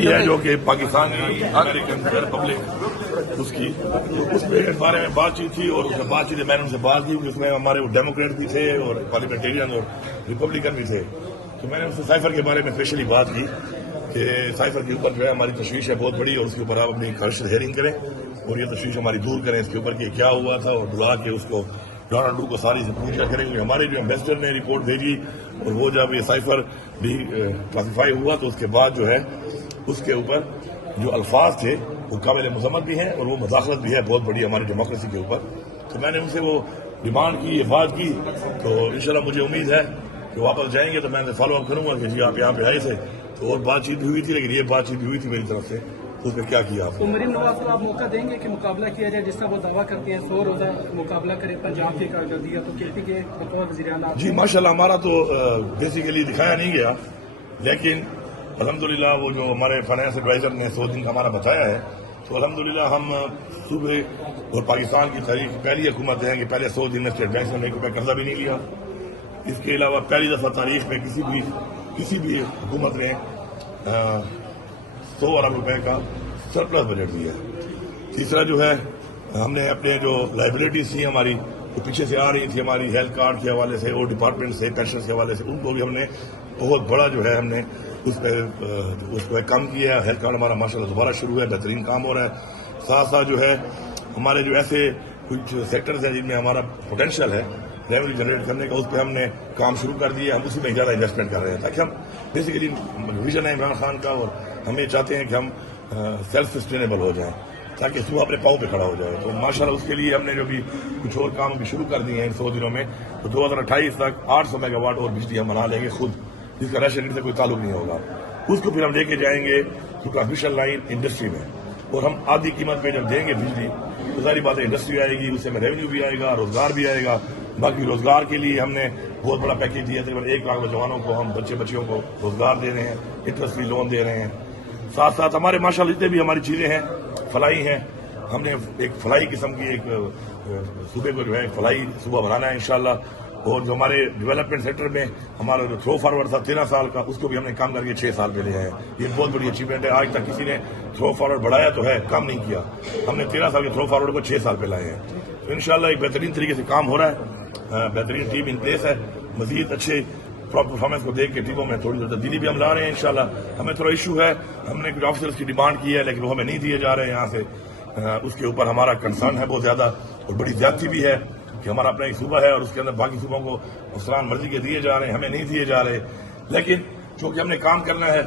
یہ ہے جو کہ پاکستانی امریکن ریپبلک اس کی اس بارے میں بات چیت تھی، اور اس میں بات چیت میں نے ان سے بات کی، اس میں ہمارے ڈیموکریٹ بھی تھے اور پارلیمنٹیرین اور ریپبلکن بھی تھے، تو میں نے ان سے سائفر کے بارے میں اسپیشلی بات کی کہ سائفر کے اوپر جو ہے ہماری تشویش ہے بہت بڑی، اور اس کے اوپر آپ اپنی کمرشل ہیئرنگ کریں اور یہ تشویش ہماری دور کریں اس کے اوپر کہ کیا ہوا تھا، اور بلا کے اس کو ڈونلڈ کو ساری سے پوچھا کریں گے۔ ہمارے جو ایمبیسڈر نے رپورٹ بھیجی، اور وہ جب یہ سائفر بھی کلاسیفائی ہوا تو اس کے بعد جو ہے اس کے اوپر جو الفاظ تھے وہ قابل مذمت بھی ہیں، اور وہ مداخلت بھی ہے بہت بڑی ہماری ڈیموکریسی کے اوپر۔ تو میں نے ان سے وہ ڈیمانڈ کی، یہ بات کی، تو انشاءاللہ مجھے امید ہے کہ واپس جائیں گے تو میں فالو اپ کروں گا کہ جی آپ یہاں پہ آئے تھے، تو اور بات چیت بھی ہوئی تھی، لیکن یہ بات چیت بھی ہوئی تھی میری طرف سے، تو اس میں کیا کیا آپ نے؟ مریم نواز کو آپ موقع دیں گے کہ مقابلہ کیا جائے، جس طرح وہ دعویٰ کرتے ہیں 100 روزہ مقابلہ کرے پنجاب کی کارکردگی، تو کہتے کہ بطور وزیر اعلیٰ؟ جی ماشاءاللہ، ہمارا تو بیسیکلی دکھایا نہیں گیا، لیکن الحمدللہ وہ جو ہمارے فائنانس ایڈوائزر نے 100 دن کا ہمارا بتایا ہے، تو الحمدللہ ہم صوبے اور پاکستان کی تاریخ پہلی حکومت ہے کہ پہلے 100 دن میں اسٹیٹ بینک سے 1 روپے قرضہ بھی نہیں لیا۔ اس کے علاوہ پہلی دفعہ تاریخ میں کسی بھی حکومت نے 100 ارب روپے کا سرپلس بجٹ دیا ہے۔ تیسرا جو ہے ہم نے اپنے جو لائبلٹیز تھیں ہماری جو پیچھے سے آ رہی تھی ہماری ہیلتھ کارڈ کے حوالے سے اور ڈپارٹمنٹ سے پینشن کے حوالے سے، ان کو بھی ہم نے بہت بڑا جو ہے ہم نے اس پہ کام کیا ہے۔ ہیلتھ کارڈ ہمارا ماشاءاللہ دوبارہ شروع ہے، بہترین کام ہو رہا ہے۔ ساتھ ساتھ جو ہے ہمارے جو ایسے کچھ سیکٹرز ہیں جن میں ہمارا پوٹینشیل ہے ریونیو جنریٹ کرنے کا، اس پہ ہم نے کام شروع کر دیا، ہم اسی میں زیادہ انویسٹمنٹ کر رہے ہیں تاکہ ہم بیسیکلی ویژن ہے عمران خان کا، اور ہم یہ چاہتے ہیں کہ ہم سیلف سسٹینیبل ہو جائیں تاکہ صبح اپنے پاؤں پہ کھڑا ہو جائے۔ تو ماشاءاللہ اس کے لیے ہم نے جو بھی کچھ اور کام بھی شروع کر دیے ہیں ان 100 دنوں میں، تو 2028 تک 800 میگا واٹ اور بجلی ہم بنا لیں گے خود، جس کا ریشن سے کوئی تعلق نہیں ہوگا۔ اس کو پھر ہم لے کے جائیں گے ٹرانسمیشن لائن انڈسٹری میں، اور ہم آدھی قیمت پہ جب دیں گے بجلی تو ظاہری بات ہے انڈسٹری آئے گی، اس سے میں ریونیو بھی آئے گا، روزگار بھی آئے گا۔ باقی روزگار کے لیے ہم نے بہت بڑا پیکیج دیا، تقریباً 1 لاکھ نوجوانوں کو ہم بچیوں کو روزگار دے رہے ہیں، انٹرسٹ فری لون دے رہے ہیں۔ ساتھ ساتھ ہمارے ماشاءاللہ جتنے بھی ہماری چیزیں ہیں فلاحی ہیں، ہم نے ایک فلاحی قسم کی ایک صوبے کو جو ہے فلاحی صوبہ بنانا ہے انشاءاللہ، اور جو ہمارے ڈیولپمنٹ سیکٹر میں ہمارا جو تھرو فارورڈ تھا 13 سال کا، اس کو بھی ہم نے کام کر کے 6 سال پہ لے آئے ہیں۔ یہ بہت بڑی اچیومنٹ ہے، آج تک کسی نے تھرو فارورڈ بڑھایا تو ہے، کام نہیں کیا۔ ہم نے 13 سال کے تھرو فارورڈ کو 6 سال پہ لائے ہیں، تو انشاءاللہ ایک بہترین طریقے سے کام ہو رہا ہے، بہترین ٹیم ان پلیس ہے۔ مزید اچھے پرفارمنس کو دیکھ کے ٹیموں میں تھوڑی تبدیلی بھی ہم لا رہے ہیں انشاءاللہ۔ ہمیں تھوڑا ایشو ہے، ہم نے کچھ آفیسرز کی ڈیمانڈ کی ہے لیکن وہ ہمیں نہیں دیے جا رہے ہیں یہاں سے، اس کے اوپر ہمارا کنسرن ہے بہت زیادہ، اور بڑی زیادتی بھی ہے کہ ہمارا اپنا ایک صوبہ ہے اور اس کے اندر باقی صوبوں کو افسران مرضی کے دیے جا رہے ہیں، ہمیں نہیں دیے جا رہے، لیکن چونکہ ہم نے کام کرنا ہے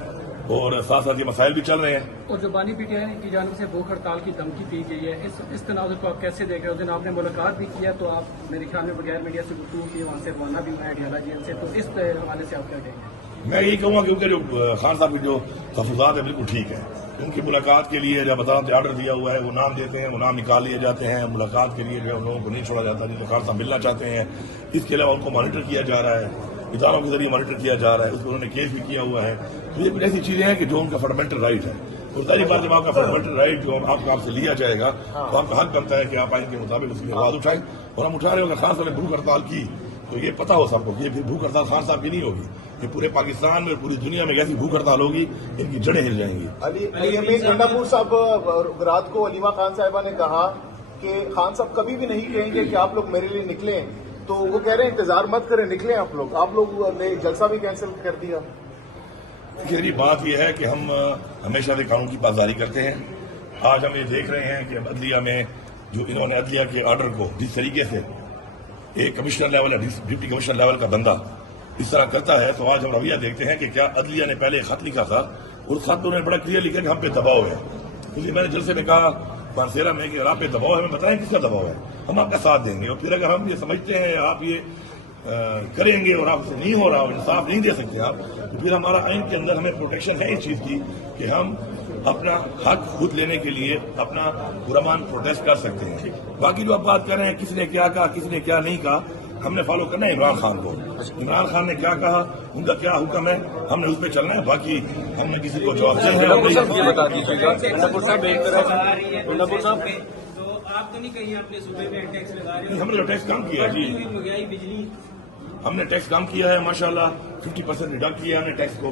اور ساتھ ساتھ یہ مسائل بھی چل رہے ہیں۔ اور جو بانی پی ٹی آئی کی جانب سے بھوک ہڑتال کی دھمکی دی گئی ہے، اس تناظر کو آپ کیسے دیکھ رہے ہو؟ اس دن آپ نے ملاقات بھی کیا، تو آپ میرے خیال میں بغیر میڈیا سے گفتگو کی، وہاں سے روانہ بھی ہوا ہے اڈیالہ جیل سے، تو اس حوالے سے آپ کیا کہیں گے؟ میں یہی کہوں گا کیونکہ جو خان صاحب کی جو تحفظات ہیں بالکل ٹھیک ہے، ان کی ملاقات کے لیے جب عدالت نے آرڈر دیا ہوا ہے وہ نام دیتے ہیں، وہ نام نکال لیے جاتے ہیں، ملاقات کے لیے جو ہے ان لوگوں کو نہیں چھوڑا جاتا جن سے خان صاحب ملنا چاہتے ہیں۔ اس کے علاوہ ان کو مانیٹر کیا جا رہا ہے، اداروں کے ذریعے مانیٹر کیا جا رہا ہے، اس پر انہوں نے کیس بھی کیا ہوا ہے۔ تو یہ کچھ ایسی چیزیں ہیں کہ جو ان کا فنڈامنٹل رائٹ ہے، اور ساری بات جب آپ کا فنڈامنٹل رائٹ جو آپ سے لیا جائے گا تو آپ کا حق بنتا ہے کہ آپ آئین کے مطابق اس کی آواز اٹھائیں، اور ہم اٹھا رہے ہوں گے۔ خان صاحب نے بھوک ہڑتال کی تو یہ پتا ہو سب کو کہ یہ بھوک ہڑتال خان صاحب کی نہیں ہوگی، یہ پورے پاکستان میں پوری دنیا میں ایسی بھوک ہڑتال ہوگی ان کی جڑیں ہل جائیں گی۔ گنڈاپور صاحب رات کو علیمہ خان صاحبہ نے کہا کہ خان صاحب کبھی بھی نہیں کہیں گے کہ آپ لوگ میرے لیے نکلیں، تو وہ کہہ رہے ہیں انتظار مت کریں، نکلیں آپ لوگ نے جلسہ بھی کینسل کر دیا۔ دیکھیے بات یہ ہے کہ ہم ہمیشہ سے قانون کی پاسداری کرتے ہیں۔ آج ہم یہ دیکھ رہے ہیں کہ عدلیہ میں جو انہوں نے عدلیہ کے آرڈر کو جس طریقے سے ایک commissioner level deputy commissioner level کا بندہ اس طرح کرتا ہے، تو آج ہم رویہ دیکھتے ہیں کہ کیا عدلیہ نے پہلے خط لکھا تھا اور خط انہوں نے بڑا کلیئر لکھا کہ ہم پہ دباؤ ہے، کیونکہ میں نے جلسے میں کہا بانسیرا میں کہ آپ پہ دباؤ ہے، ہمیں بتائیں کس کا دباؤ ہے، ہم آپ کا ساتھ دیں گے، اور پھر اگر ہم یہ سمجھتے ہیں آپ یہ کریں گے اور آپ سے نہیں ہو رہا، انصاف نہیں دے سکتے آپ، تو پھر ہمارا آئین کے اندر ہمیں پروٹیکشن ہے اس چیز کی کہ ہم اپنا حق خود لینے کے لیے اپنا پرامن پروٹیسٹ کر سکتے ہیں۔ باقی جو آپ بات کر رہے ہیں کس نے کیا کہا کس نے کیا نہیں کہا، ہم نے فالو کرنا ہے عمران خان کو۔ عمران خان نے کیا کہا، ان کا کیا حکم ہے، ہم نے اس پہ چلنا ہے، باقی ہم نے کسی کو جواب دیا۔ آپ تو نہیں کہیں اپنے صوبے میں ٹیکس لگا رہے ہیں؟ ہم نے جو ٹیکس کم کیا جی، مہنگائی بجلی ہم نے ٹیکس کم کیا ہے ماشاءاللہ، 50% ریڈکٹ کیا ہم نے ٹیکس کو،